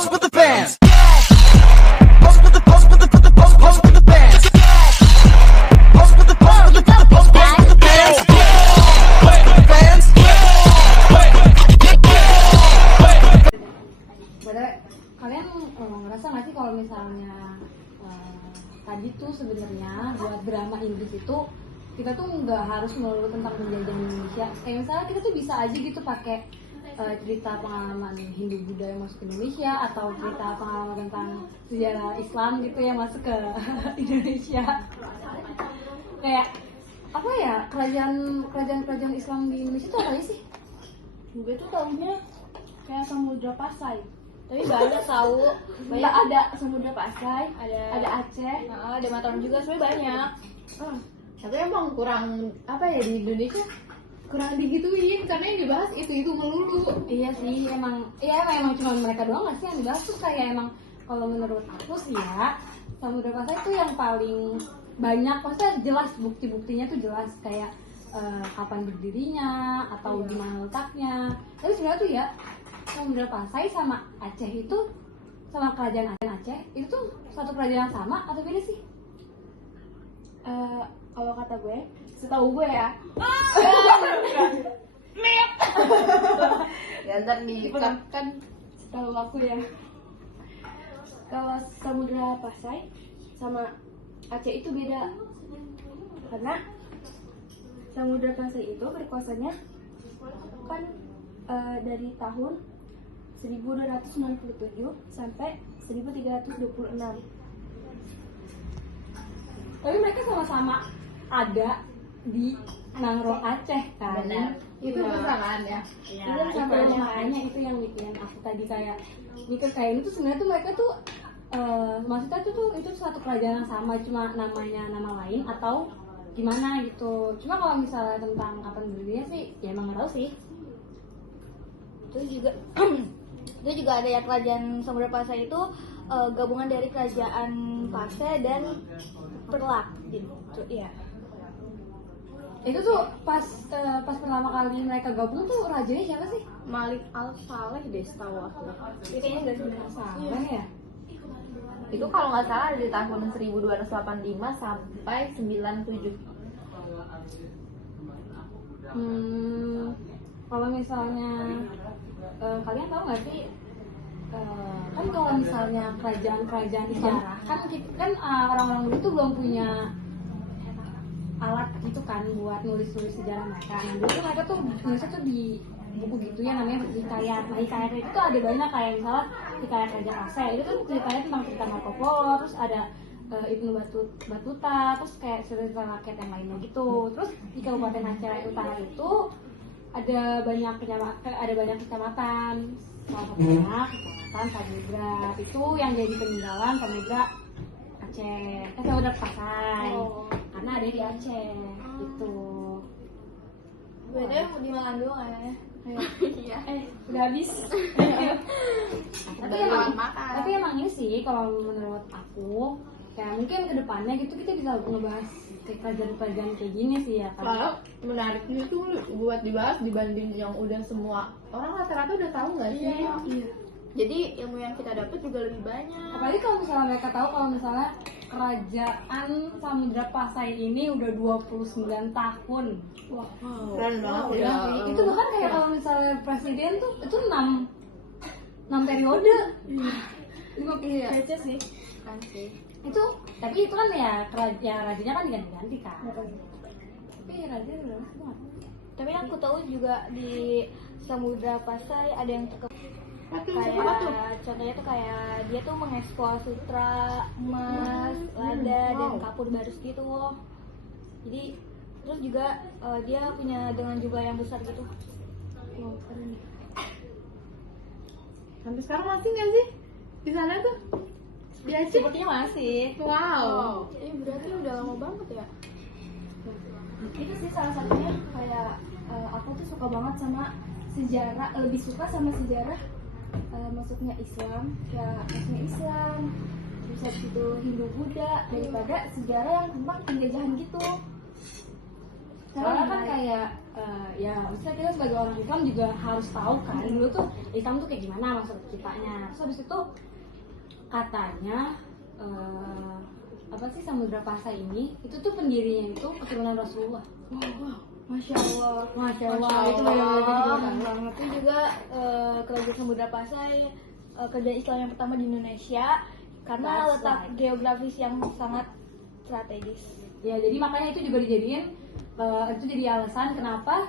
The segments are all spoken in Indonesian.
Pose with the fans. Pose with the pose with the pose with the pose pose with the fans. Pose with the pose with the pose pose pose with the fans. Pose with the fans. Padahal kalian ngerasa nggak sih kalau misalnya tadi tuh sebenarnya buat drama Inggris itu kita tuh nggak harus melulu tentang penjajahan Indonesia. Kayak misalnya kita tuh bisa aja gitu pakai cerita pengalaman Hindu Buddha yang masuk ke Indonesia atau cerita pengalaman tentang sejarah Islam gitu yang masuk ke Indonesia. Kayak apa ya, kerajaan Islam di Indonesia tuh apa sih? Gue tuh taunya kayak Samudra Pasai. Tapi banyak tahu. Banyak ada Samudra Pasai, ada Aceh, ada Mataram juga, sebenarnya banyak. Tapi emang kurang apa ya, di Indonesia kurang digituin karena yang dibahas itu melulu. Iya sih, emang cuma mereka doang nggak sih yang dibahas tuh. Kayak emang kalau menurut aku sih ya, Samudra Pasai itu yang paling banyak, maksudnya jelas bukti-buktinya tuh jelas, kayak kapan berdirinya atau gimana letaknya. Tapi sebenarnya tuh ya, Samudra Pasai sama Aceh itu, sama kerajaan Aceh itu tuh satu kerajaan yang sama atau beda sih? Kalau kata gue, setahu gue ya. Ya ntar Kan setahu aku ya. Kalau Samudra Pasai sama Aceh itu beda. Karena Samudra Pasai itu berkuasanya kan dari tahun 1297 sampai 1326. Tapi mereka sama-sama ada di Nangro Aceh kan? benar. Itu Iya. bersamaan ya. Iya, Itu itu sama-sama. makanya itu yang bikin aku tadi kayak mikir kayak ini tuh sebenarnya tuh mereka tuh maksudnya tuh itu satu kerajaan yang sama, cuma namanya nama lain atau gimana gitu. Cuma kalau misalnya tentang kapan berdirinya sih ya emang nggak tahu sih. Itu juga ada ya, kerajaan Samudra Pasai itu gabungan dari kerajaan Pasai dan Perlak gitu ya. Itu tuh pas pertama kali mereka gabung tuh rajanya siapa sih? Malik Al-Saleh deh setahu aku. Dia kayaknya nggak sebenarnya Salah ya? Itu kalau nggak salah dari tahun 1285 sampai 97. Kalau misalnya kalian tahu nggak sih, kan kalau misalnya kerajaan Islam kan orang-orang dulu tuh belum punya alat gitu kan buat nulis sejarah mereka. Nah dulu tuh mereka tuh nulisnya tuh di buku gitu ya, namanya hikayat. Nah hikayat itu tuh ada banyak, kayak misalnya hikayat Raja Pasai itu tuh ceritanya tentang cerita Marco Polo, terus ada Ibnu Batuta, terus kayak cerita rakyat yang lainnya gitu. Terus di Kabupaten Aceh Utara itu ada banyak kecamatan, salah satunya kecamatan Samudra itu yang jadi peninggalan Samudra Aceh, Samudra Pasai, karena ada di Aceh gitu. beda yang dimakan doang ya. Iya. Udah habis. Tapi emang ini sih kalau menurut aku kayak mungkin kedepannya gitu kita bisa ngebahas kayak kerajaan-kerajaan kayak gini sih ya kan. Kalau menariknya tuh buat dibahas dibanding yang udah semua orang rata-rata udah tahu nggak sih? Iya. Jadi ilmu yang kita dapat juga lebih banyak. Apalagi kalau misalnya mereka tahu kalau misalnya kerajaan Samudra Pasai ini udah 29 tahun. Wow. Keren banget Udah ya. sih. Itu bahkan kayak kalau misalnya presiden tuh itu 6 periode. Iya. Kece sih. Kan sih. Itu tapi itu kan ya rajanya kan diganti-ganti kan. Tapi raja udah lama. Tapi aku tahu juga di Samudra Pasai ada yang kayak contohnya tuh kayak dia tuh mengekspor sutra, emas, lada dan kapur barus gitu loh. Jadi terus juga dia punya dengan jumlah yang besar gitu. Wow, keren. Sampai sekarang masih nggak sih di sana tuh? Di Aceh? Sepertinya masih. Wow. Berarti udah lama banget ya. Itu sih salah satunya kayak aku tuh suka banget sama sejarah, lebih suka sama sejarah masuknya Islam, terus habis itu Hindu Buddha daripada sejarah yang tentang penjajahan gitu. Soalnya kan kayak ya maksudnya kita sebagai orang Islam juga harus tahu kan dulu tuh Islam tuh kayak gimana masuk kitanya. Terus habis itu katanya apa sih Samudra Pasai ini itu tuh pendirinya itu keturunan Rasulullah. Masya Allah. Masya Allah, itu benar-benar juga kan. banget itu juga kerajaan Samudra Pasai kerajaan Islam yang pertama di Indonesia karena That's letak right. geografis yang sangat strategis. Ya jadi makanya itu juga dijadiin itu jadi alasan kenapa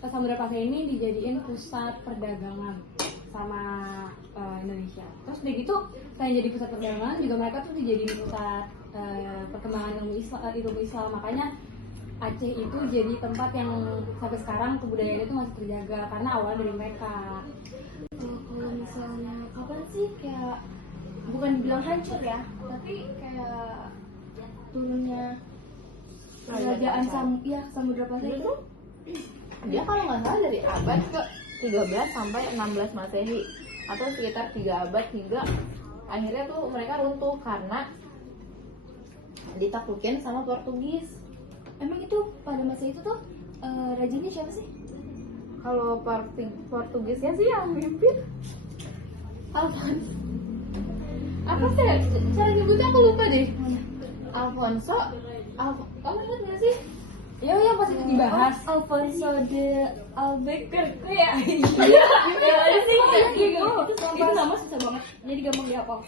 Samudra Pasai ini dijadiin pusat perdagangan sama Indonesia. Terus udah gitu selain jadi pusat perdagangan juga mereka tuh dijadiin pusat perkembangan ilmu Islam. Makanya Aceh itu jadi tempat yang sampai sekarang kebudayaan itu masih terjaga karena awalnya dari mereka. Kalau misalnya apa sih kayak bukan bilang hancur ya, tapi kayak turunnya kerajaan Samudra Pasai itu Dia kalau nggak salah dari abad ke 13 sampai 16 Masehi atau sekitar 3 abad hingga akhirnya tuh mereka runtuh karena ditaklukin sama Portugis. emang itu pada masa itu tuh rajanya siapa sih? Kalau Portugisnya sih yang mimpin Alfonso. Apa sih cara nyebutnya aku lupa deh. Alfonso. Kamu ingat nggak sih? Ya yang pas itu dibahas. Alfonso de Albuquerque ya. Iya, ada sih gitu. itu nama susah banget. Jadi gampang dihafal.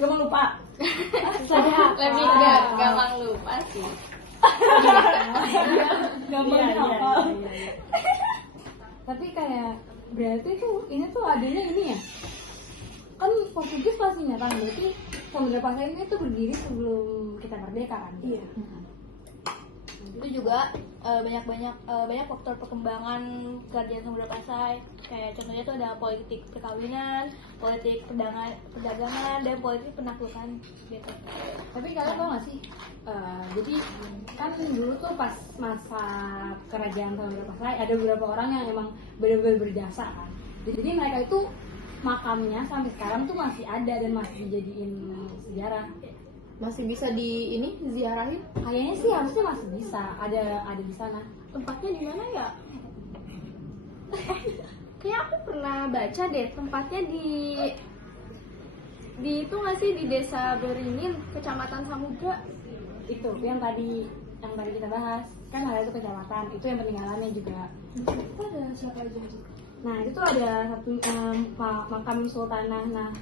Gampang lupa. Lebih gampang lupa sih. Gampang Iya, dihafal. iya, Tapi kayak berarti tuh ini tuh adanya ini ya. Kan Portugis pasti nyata berarti Samudra Pasai ini tuh berdiri sebelum kita merdeka kan? Iya. Itu juga banyak faktor perkembangan kerajaan Samudra Pasai. Kayak contohnya tuh ada politik perkawinan, politik perdagangan, dan politik penaklukan gitu. Tapi kalian tau gak sih? Jadi kan dulu tuh pas masa kerajaan Samudra Pasai ada beberapa orang yang emang benar-benar berjasa kan. Jadi mereka itu makamnya sampai sekarang tuh masih ada dan masih dijadiin sejarah. Masih bisa diziarahin? Kayaknya sih harusnya masih bisa ada di sana. Tempatnya di mana ya? Kayak aku pernah baca deh tempatnya di itu nggak sih di Desa Beringin, Kecamatan Samudra. Itu yang tadi kita bahas kan ada itu kecamatan itu yang peninggalannya juga. Itu ada siapa aja tuh? Nah itu tuh ada satu makam Sultanah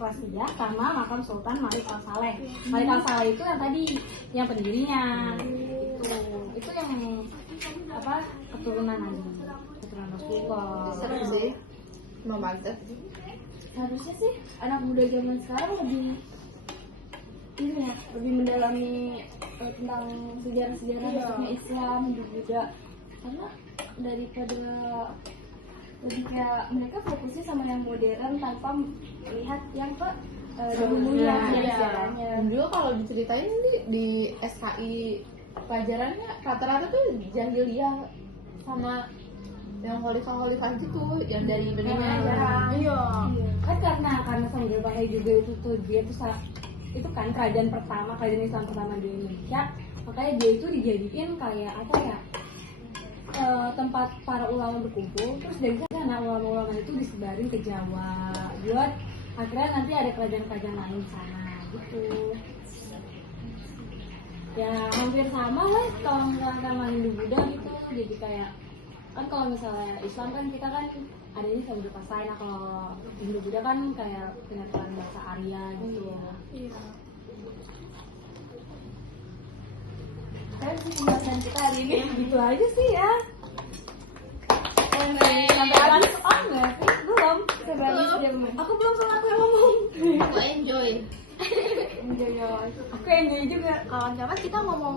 Rasida sama makam Sultan Malik Al Saleh. Malik Al Saleh itu yang tadi yang pendirinya. Itu yang apa keturunan Rasulullah. Seru sih. Emang pantas. Harusnya sih anak muda zaman sekarang lebih ini ya, lebih mendalami tentang sejarah-sejarah masuknya Islam hidup Buddha, karena daripada lebih kayak mereka fokusnya sama yang modern tanpa melihat yang dahulunya sejarahnya. Dulu kalau diceritain di SKI pelajarannya rata-rata tuh jahiliyah sama yang khalifah gitu yang dari Indonesia. Iya. Kan karena Samudra Pasai juga itu tuh dia tuh itu kan kerajaan Islam pertama di Indonesia, makanya dia itu dijadiin kayak apa ya tempat para ulama berkumpul. Terus dari sana ulama-ulama itu disebarin ke Jawa buat akhirnya nanti ada kerajaan-kerajaan lain di sana gitu. Ya hampir sama lah kalau misalnya sama Hindu Buddha gitu. Jadi kayak kan kalau misalnya Islam kan kita kan adanya Samudra Pasai, nah kalau Hindu Buddha kan kayak penyatuan bahasa Arya gitu. Iya. Kan sih pembahasan kita hari ini. Gitu aja sih ya. Sampai Habis nggak sih? Belum. sampai habis jam. Aku belum sama aku yang ngomong. Aku enjoy. Aku enjoy juga. Kawan-kawan kita ngomong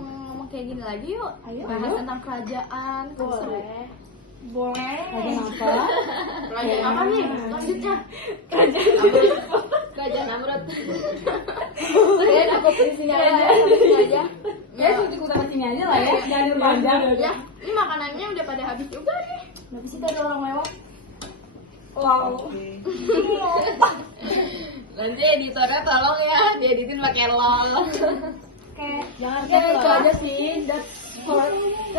kayak gini lagi yuk. Ayo. Bahas tentang kerajaan. Kan seru. Boleh. Kerajaan apa? Kerajaan apa nih? Lanjutnya. Kerajaan Amrut. Saya cukup di sini aja. Ya ikut-ikutan sini aja lah ya. Jangan panjang. Ya, ini makanannya udah pada habis juga nih. Nanti sih ada orang lewat. Wow. Nanti editornya tolong ya dieditin pakai lol. Kayak Jangan itu aja sih.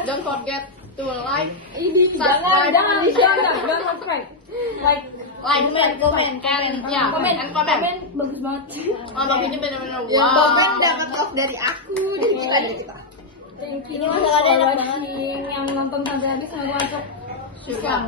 Don't forget to like, Jangan di share, jangan subscribe. Like, komen, and comment. Bagus banget. Oh, Bang ini benar-benar wow. Yang komen dapat love dari aku, jadi kita dari kita. thank you for watching yang nonton sampai habis, semoga masuk Sudah.